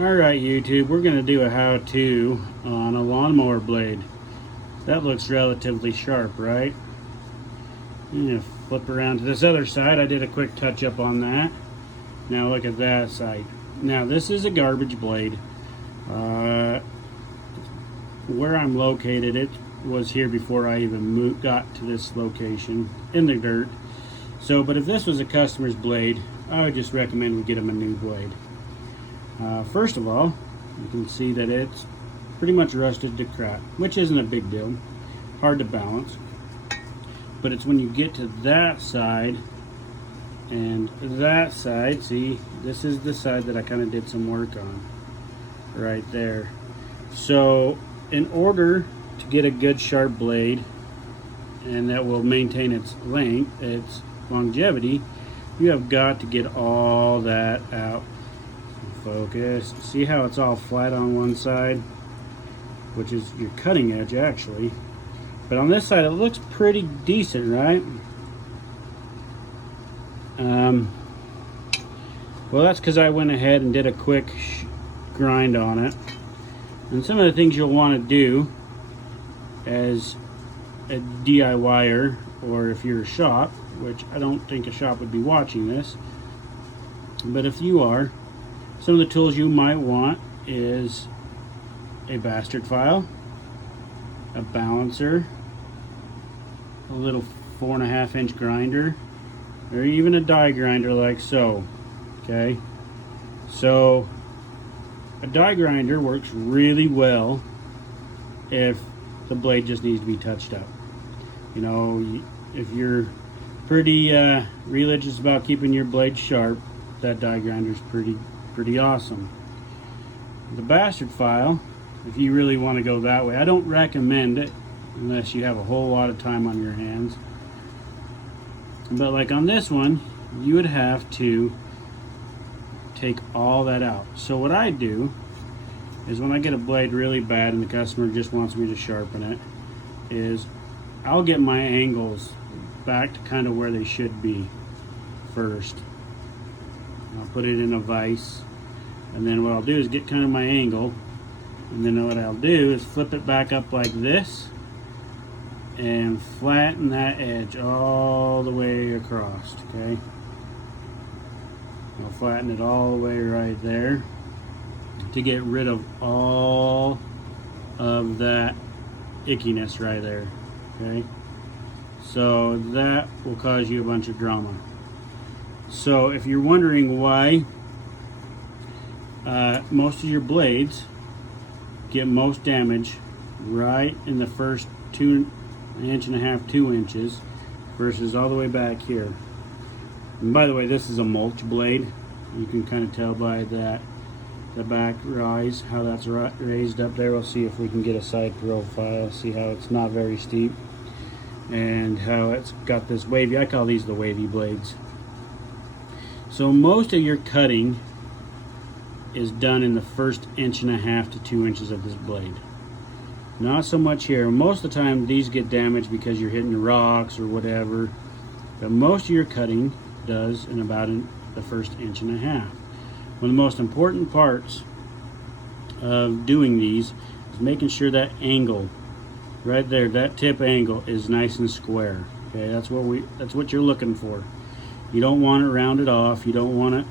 Alright YouTube, we're going to do a how-to on a lawnmower blade. That looks relatively sharp, right? I'm going to flip around to this other side. I did a quick touch-up on that. Now look at that side. Now this is a garbage blade. Where I'm located, it was here before I even got to this location in the dirt. But if this was a customer's blade, I would just recommend we get them a new blade. First of all, you can see that it's pretty much rusted to crap, which isn't a big deal. Hard to balance. But it's when you get to that side and that side, see, this is the side that I kind of did some work on. Right there. So, in order to get a good sharp blade, and that will maintain its length, its longevity, you have got to get all that out. Focus. See how it's all flat on one side, which is your cutting edge actually, but on this side it looks pretty decent, right? Well, that's because I went ahead and did a quick grind on it. And some of the things you'll want to do as a DIYer, or if you're a shop, which I don't think a shop would be watching this, but if you are, some of the tools you might want is a bastard file, a balancer, a little 4.5 inch grinder, or even a die grinder like so. Okay, so a die grinder works really well if the blade just needs to be touched up. You know, if you're pretty religious about keeping your blade sharp, that die grinder is pretty awesome. The bastard file, if you really want to go that way, I don't recommend it unless you have a whole lot of time on your hands. But like on this one, you would have to take all that out. So what I do is when I get a blade really bad and the customer just wants me to sharpen it, is I'll get my angles back to kind of where they should be first. I'll put it in a vise, and then what I'll do is get kind of my angle, and then what I'll do is flip it back up like this and flatten that edge all the way across. Okay, I'll flatten it all the way right there to get rid of all of that ickiness right there. Okay, so that will cause you a bunch of drama. So if you're wondering why most of your blades get most damage right in the first 1.5 inches, 2 inches, versus all the way back here. And by the way, this is a mulch blade. You can kind of tell by that, the back rise, how that's raised up there. We'll see if we can get a side profile, see how it's not very steep, and how it's got this wavy, I call these the wavy blades. So most of your cutting is done in the first 1.5 to 2 inches of this blade. Not so much here. Most of the time these get damaged because you're hitting rocks or whatever, but most of your cutting does in about the first 1.5 inches. One of the most important parts of doing these is making sure that angle right there, that tip angle, is nice and square. Okay, that's what you're looking for. You don't want it rounded off. You don't want it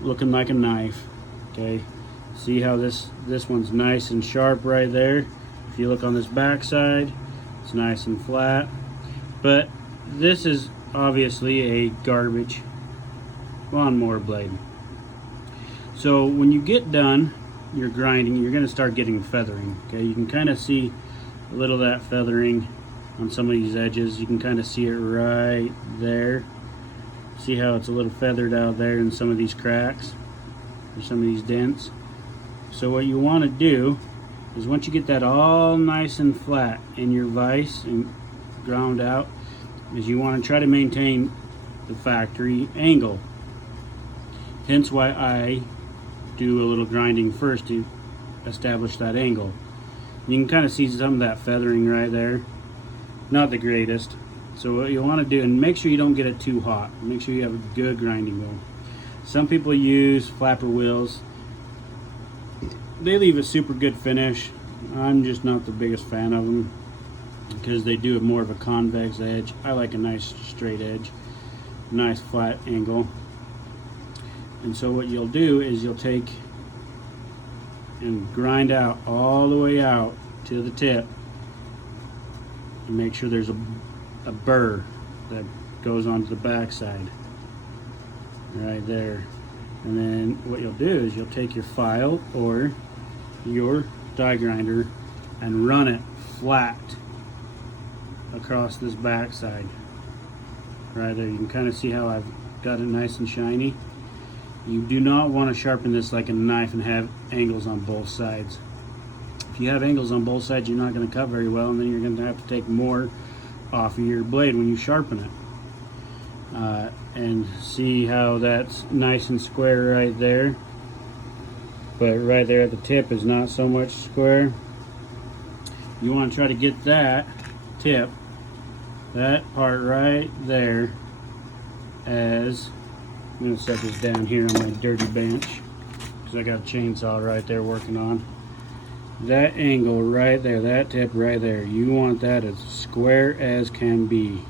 looking like a knife. Okay, see how this one's nice and sharp right there. If you look on this back side, it's nice and flat. But this is obviously a garbage lawnmower blade. So when you get done your grinding, you're going to start getting feathering. Okay, you can kind of see a little of that feathering on some of these edges. You can kind of see it right there. See how it's a little feathered out there in some of these cracks or some of these dents. So what you want to do is, once you get that all nice and flat in your vise and ground out, is you want to try to maintain the factory angle. Hence why I do a little grinding first to establish that angle. You can kind of see some of that feathering right there. Not the greatest. So what you want to do, and make sure you don't get it too hot. Make sure you have a good grinding wheel. Some people use flapper wheels. They leave a super good finish. I'm just not the biggest fan of them because they do have more of a convex edge. I like a nice straight edge, nice flat angle. And so what you'll do is you'll take and grind out all the way out to the tip and make sure there's a burr that goes onto the back side right there. And then what you'll do is you'll take your file or your die grinder and run it flat across this back side right there. You can kind of see how I've got it nice and shiny. You do not want to sharpen this like a knife and have angles on both sides. If you have angles on both sides, you're not going to cut very well, and then you're going to have to take more off of your blade when you sharpen it. And see how that's nice and square right there, but right there at the tip is not so much square. You want to try to get that tip, that part right there, as I'm going to set this down here on my dirty bench because I got a chainsaw right there working on. That angle right there, that tip right there, you want that as square as can be.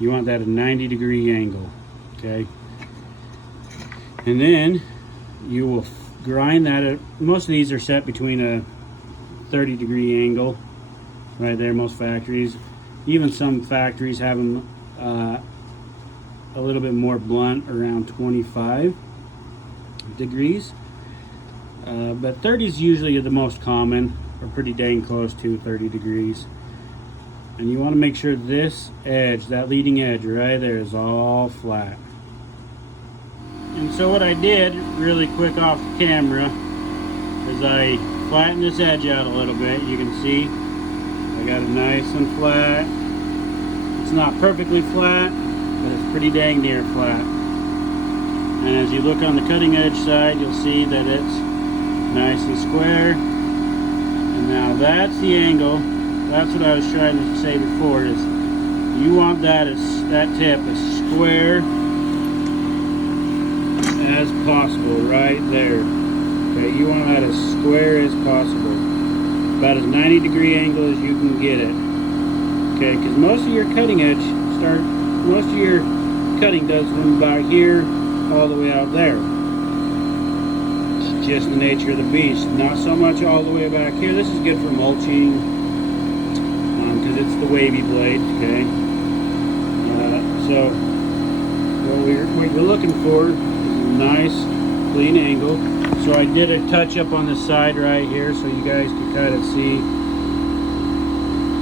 You want that at a 90-degree angle, okay? And then you will grind that at, most of these are set between a 30-degree angle right there, most factories. Even some factories have them a little bit more blunt, around 25 degrees. But 30 is usually the most common, or pretty dang close to 30 degrees. And you want to make sure this edge, that leading edge right there, is all flat. And so what I did really quick off the camera is I flattened this edge out a little bit. You can see I got it nice and flat. It's not perfectly flat, but it's pretty dang near flat. And as you look on the cutting edge side, you'll see that it's nice and square. And now that's the angle. That's what I was trying to say before, is you want that tip as square as possible right there. Okay, you want that as square as possible. About as 90-degree angle as you can get it. Okay, because most of your cutting edge most of your cutting does from about here all the way out there. It's just the nature of the beast. Not so much all the way back here. This is good for mulching, because it's the wavy blade, okay? So what you're looking for is a nice clean angle. So I did a touch up on the side right here so you guys can kind of see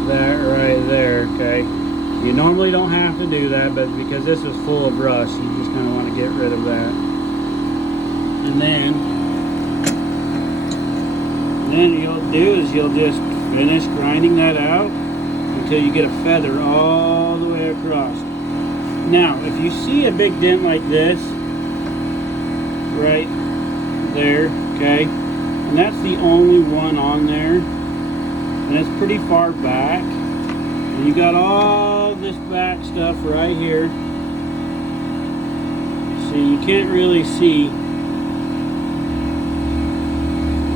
that right there, okay? You normally don't have to do that, but because this was full of rust, you just kind of want to get rid of that. And then you'll do is you'll just finish grinding that out until you get a feather all the way across. Now, if you see a big dent like this, right there, okay, and that's the only one on there, and it's pretty far back, and you got all this back stuff right here, so you can't really see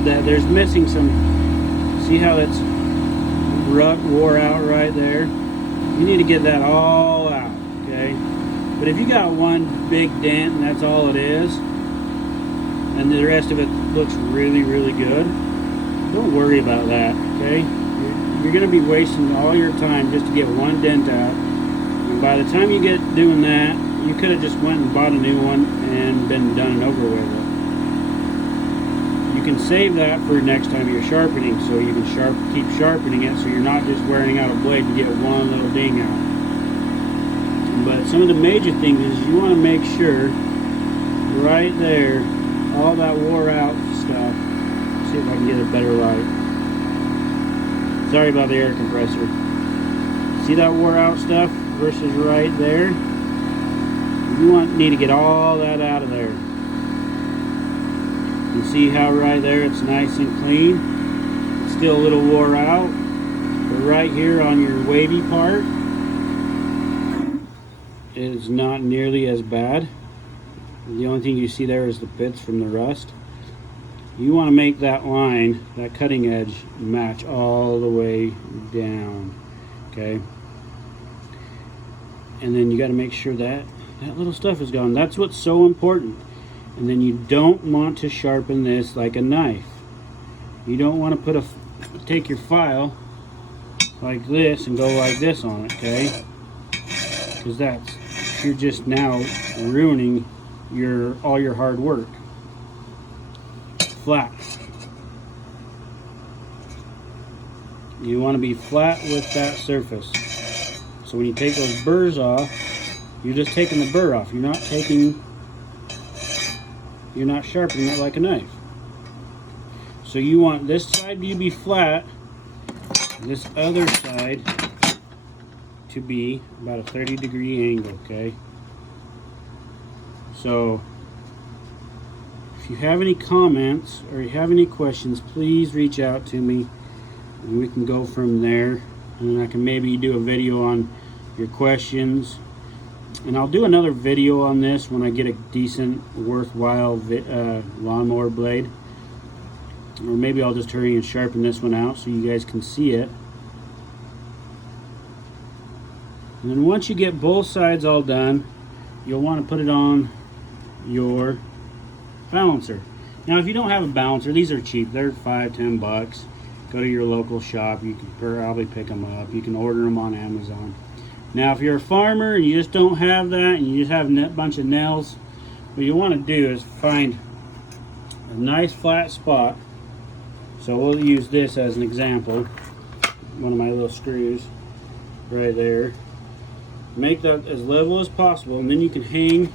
that there's missing some. See how that's wore out right there? You need to get that all out, okay? But if you got one big dent and that's all it is, and the rest of it looks really, really good, don't worry about that, okay? You're going to be wasting all your time just to get one dent out. And by the time you get doing that, you could have just went and bought a new one and been done and over with it. You can save that for next time you're sharpening, so you can keep sharpening it so you're not just wearing out a blade to get one little ding out. But some of the major things is you want to make sure right there, all that wore out stuff. See if I can get a better light. Sorry about the air compressor. See that wore out stuff versus right there? You need to get all that out of there. You see how right there it's nice and clean? It's still a little wore out. But right here on your wavy part, it is not nearly as bad. The only thing you see there is the bits from the rust. you want to make that line, that cutting edge, match all the way down. Okay, and then you got to make sure that that little stuff is gone. That's what's so important. And then you don't want to sharpen this like a knife. You don't want to take your file like this and go like this on it, okay? Because you're just now ruining all your hard work. Flat. You want to be flat with that surface. So when you take those burrs off, you're just taking the burr off. You're not sharpening it like a knife. So you want this side to be flat, this other side to be about a 30-degree angle, okay? So if you have any comments or you have any questions, please reach out to me and we can go from there. And I can maybe do a video on your questions. And I'll do another video on this when I get a decent, worthwhile lawnmower blade. Or maybe I'll just hurry and sharpen this one out so you guys can see it. And then once you get both sides all done, you'll want to put it on your balancer. Now if you don't have a balancer, these are cheap. They're $5-10 bucks. Go to your local shop. You can probably pick them up. You can order them on Amazon. Now if you're a farmer and you just don't have that and you just have a bunch of nails, what you want to do is find a nice flat spot. So we'll use this as an example. One of my little screws right there. Make that as level as possible, and then you can hang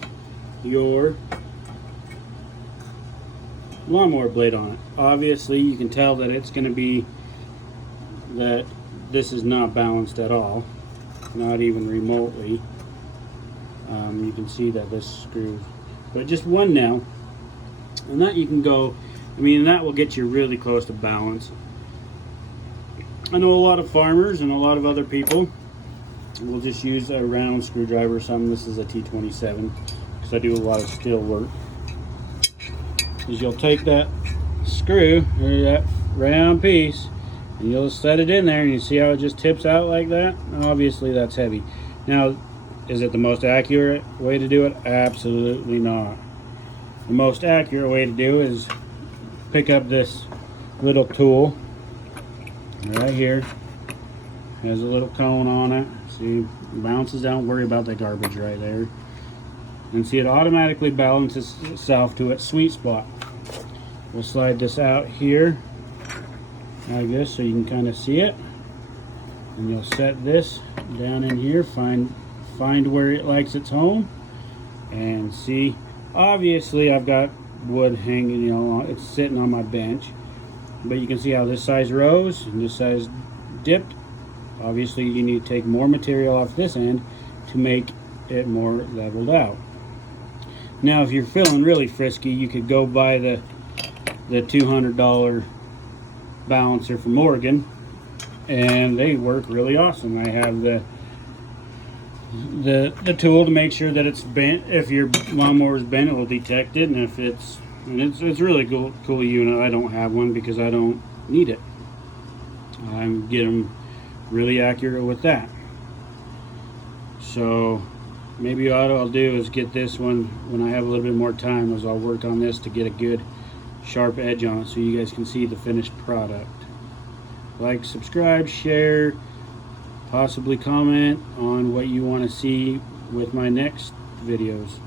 your lawnmower blade on it. Obviously you can tell that it's going to be that this is not balanced at all, not even remotely. You can see that this screw, but just one nail, and that you can go, I mean, that will get you really close to balance. I know a lot of farmers and a lot of other people will just use a round screwdriver or something. This is a T27 because I do a lot of steel work. Is you'll take that screw or that round piece and you'll set it in there, and you see how it just tips out like that. Obviously that's heavy. Now, is it the most accurate way to do it? Absolutely not. The most accurate way to do it is pick up this little tool right here. It has a little cone on it. See, it bounces down. Worry about that garbage right there. And see, it automatically balances itself to its sweet spot. We'll slide this out here like this so you can kind of see it. And you'll set this down in here, find where it likes its home, and see, obviously I've got wood hanging, you know, it's sitting on my bench, but you can see how this size rose and this size dipped. Obviously you need to take more material off this end to make it more leveled out. Now if you're feeling really frisky, you could go buy the $200 balancer from Oregon, and they work really awesome. I have the tool to make sure that it's bent. If your lawnmower is bent, it will detect it, and if it's really cool unit. I don't have one because I don't need it. I get them really accurate with that. So maybe what I'll do is get this one when I have a little bit more time, is I'll work on this to get a good sharp edge on it so you guys can see the finished product. Like, subscribe, share, possibly comment on what you want to see with my next videos.